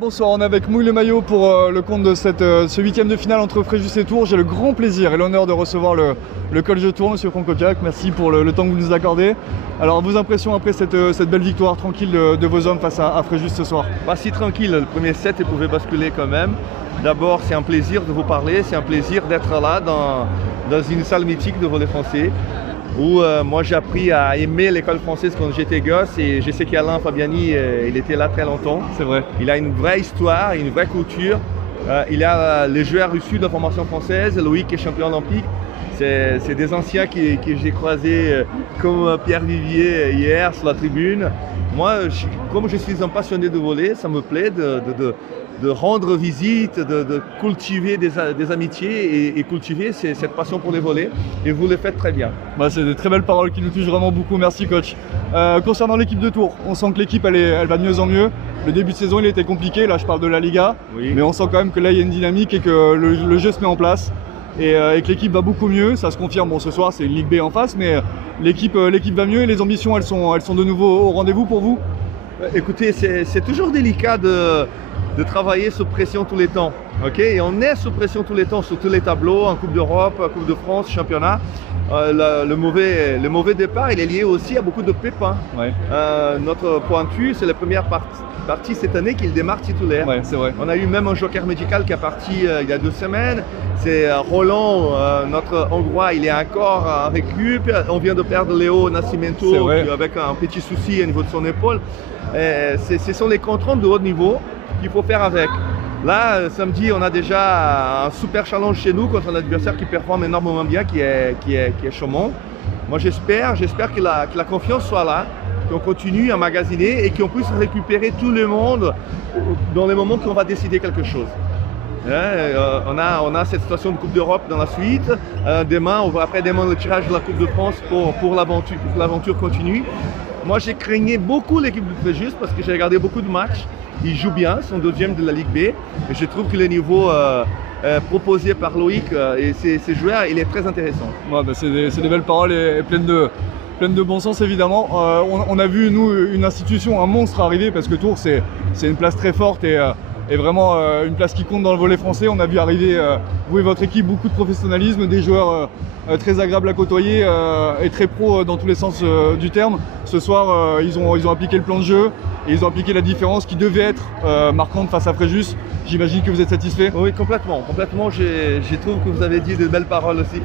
Bonsoir, on est avec Mouille le Maillot pour le compte de ce huitième de finale entre Fréjus et Tours. J'ai le grand plaisir et l'honneur de recevoir le coach de Tours, Monsieur Franck Ocac. Merci pour le temps que vous nous accordez. Alors, vos impressions après cette belle victoire tranquille de vos hommes face à Fréjus ce soir? Pas si tranquille, le premier set il pouvait basculer quand même. D'abord, c'est un plaisir de vous parler, c'est un plaisir d'être là dans une salle mythique de volley français où moi j'ai appris à aimer l'école française quand j'étais gosse, et je sais qu'Alain Fabiani, il était là très longtemps. C'est vrai. Il a une vraie histoire, une vraie culture. Il a les joueurs issus de la formation française, Loïc est champion olympique. C'est des anciens que j'ai croisés comme Pierre Vivier hier sur la tribune. Moi, comme je suis un passionné de volley, ça me plaît de rendre visite, de cultiver des amitiés et cultiver cette passion pour les volets. Et vous le faites très bien. C'est des très belles paroles qui nous touchent vraiment beaucoup. Merci coach. Concernant l'équipe de Tours, on sent que l'équipe elle va de mieux en mieux. Le début de saison il était compliqué, là je parle de la Liga. Oui. Mais on sent quand même que là il y a une dynamique et que le jeu se met en place. Et que l'équipe va beaucoup mieux, ça se confirme. Bon, ce soir c'est une Ligue B en face, mais l'équipe va mieux et les ambitions elles sont de nouveau au rendez-vous pour vous? Écoutez, c'est toujours délicat de travailler sous pression tous les temps. Okay, et on est sous pression tous les temps, sur tous les tableaux, en Coupe d'Europe, Coupe de France, championnat. Le mauvais départ, il est lié aussi à beaucoup de pépins. Ouais. Notre pointu, c'est la première partie cette année qu'il démarre titulaire. Ouais, c'est vrai. On a eu même un joker médical qui est parti il y a 2 semaines. C'est Roland, notre Hongrois, il est encore en récup. On vient de perdre Léo Nascimento avec un petit souci au niveau de son épaule. Ce sont les contraintes de haut niveau qu'il faut faire avec. Là, samedi, on a déjà un super challenge chez nous contre un adversaire qui performe énormément bien, qui est Chaumont. Moi, j'espère que la confiance soit là, qu'on continue à magasiner et qu'on puisse récupérer tout le monde dans les moments qu'on va décider quelque chose. On a cette situation de Coupe d'Europe dans la suite. Demain, on va après-demain le tirage de la Coupe de France pour l'aventure continue. Moi, j'ai craigné beaucoup l'équipe de Fréjus parce que j'ai regardé beaucoup de matchs. Ils jouent bien, ils sont deuxième de la Ligue B. Et je trouve que le niveau proposé par Loïc et ses joueurs, il est très intéressant. Ouais, c'est des belles paroles et pleines de bon sens évidemment. On a vu, nous, une institution, un monstre arriver parce que Tours, c'est une place très forte et vraiment une place qui compte dans le volley français. On a vu arriver, vous et votre équipe, beaucoup de professionnalisme, des joueurs très agréables à côtoyer et très pro dans tous les sens du terme. Ce soir, ils ont appliqué le plan de jeu et ils ont appliqué la différence qui devait être marquante face à Fréjus. J'imagine que vous êtes satisfait? Oui, complètement. Je trouve que vous avez dit de belles paroles aussi.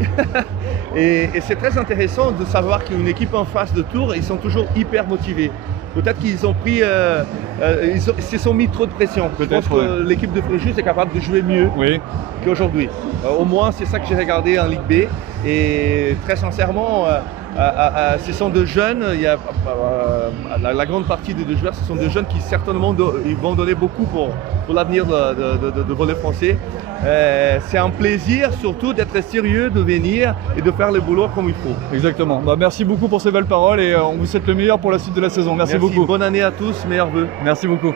et c'est très intéressant de savoir qu'une équipe en face de Tours, ils sont toujours hyper motivés. Peut-être qu'ils ont pris, ils se sont mis trop de pression. Je pense que l'équipe de Fréjus est capable de jouer mieux qu'aujourd'hui. Au moins, c'est ça que j'ai regardé en Ligue B. Et très sincèrement, ce sont des jeunes. La grande partie des joueurs, ce sont des jeunes qui certainement ils vont donner beaucoup pour l'avenir de volley français. C'est un plaisir surtout d'être sérieux, de venir et de faire le boulot comme il faut. Exactement. Merci beaucoup pour ces belles paroles et on vous souhaite le meilleur pour la suite de la saison. Merci beaucoup. Bonne année à tous, meilleurs vœux. Merci beaucoup.